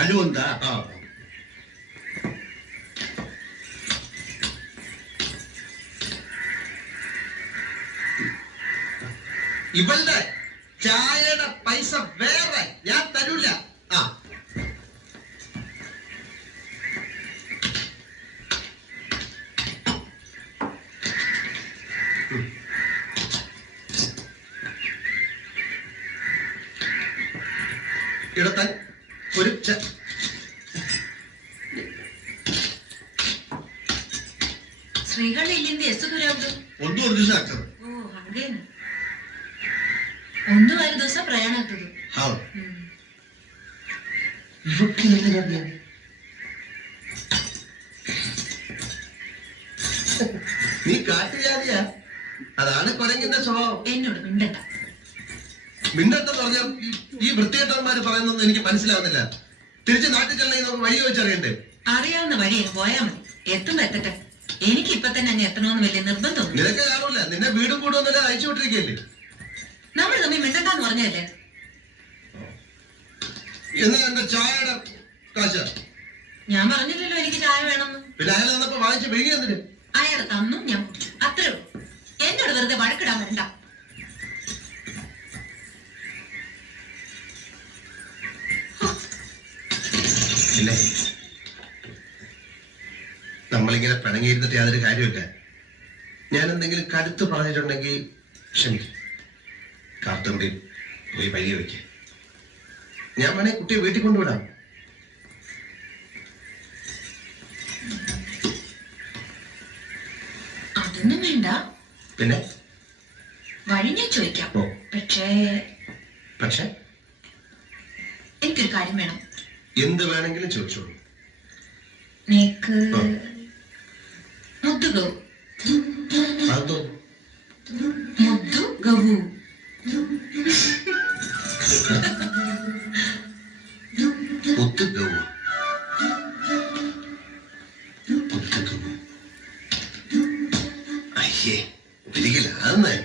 അലുവന്താ ഇവളുടെ ചായയുടെ പൈസ വേറെ ഞാൻ തരൂല. ആ ഇടത്താൻ ഒരു ಶ್ರೀಗಳು ಇಲ್ಲಿಂದ ಎಷ್ಟು ದೂರ ಯಾವುದು? ಒಂದೂವರೆ ದಿವಸ ಆಗ್ತದೆ. ಓ ಹಾಗೇನು, ಒಂದೂವರೆ ದಿವಸ ಪ್ರಯಾಣ ಆಗ್ತದೆ. ಹೌದು. നീ കാട്ടുജാതിയാ, അതാണ് കുരങ്ങിന്റെ സ്വഭാവം. എന്നോട് മിണ്ടണ്ട. മിണ്ടട്ടെന്ന് പറഞ്ഞാൽ ഈ വൃത്തികെട്ടവന്മാര് പറയുന്നൊന്നും എനിക്ക് മനസ്സിലാവുന്നില്ല. തിരിച്ച് നാട്ടിൽ ചെല്ലണമെങ്കിൽ നമുക്ക് വഴി ചോദിച്ചറിയണ്ടേ? അറിയാവുന്ന വഴി പോയാ മതി, എത്തുമ്പോ എത്തട്ടെ. എനിക്ക് ഇപ്പൊ തന്നെ അങ്ങ് എത്തണമെന്ന് വലിയ നിർബന്ധമൊന്നും. നിനക്ക് കാണൂല, നിന്നെ വീടും കൂടുമെന്നല്ല അയച്ചു വിട്ടിരിക്കല്ലേ. നമ്മൾ തമ്മിൽ മിണ്ടണ്ടെന്ന് പറഞ്ഞല്ലേ. എന്നാ എന്റെ ചായയുടെ കാശ ഞാൻ പറഞ്ഞില്ലല്ലോ എനിക്ക് ചായ വേണമെന്ന്. പിന്നെ അയാൾ വന്നപ്പോ വാങ്ങിച്ച് വിഴുങ്ങി എന്തിന്? അയാൾ തന്നും ഞാൻ കുടിച്ചു, അത്രേ ഉള്ളൂ. എന്നോട് വെറുതെ വഴക്കിടാൻ വരണ്ട. പിന്നെ നമ്മളിങ്ങനെ പിണങ്ങിയിരുന്നിട്ട് യാതൊരു കാര്യമില്ല. ഞാൻ എന്തെങ്കിലും കടുത്ത് പറഞ്ഞിട്ടുണ്ടെങ്കിൽ ക്ഷമിക്കും. കാർത്തുമ്പി പോയി വഴി വയ്ക്ക. ഞാൻ വേണേ കുട്ടിയെ വീട്ടിൽ കൊണ്ടുവിടാം. അതൊന്നും വേണ്ട. പിന്നെ വഴി ഞാൻ ചോദിക്കാം. പക്ഷേ എനിക്കൊരു കാര്യം വേണം. എന്ത് വേണമെങ്കിലും ചോദിച്ചോളൂ. നീക്ക് മുദ്ദു ഗവു. അതോ മുദ്ദു ഗവു. മുദ്ദു ഗവു. അയ്യേ ഒരിക്കലും അതെന്നായി.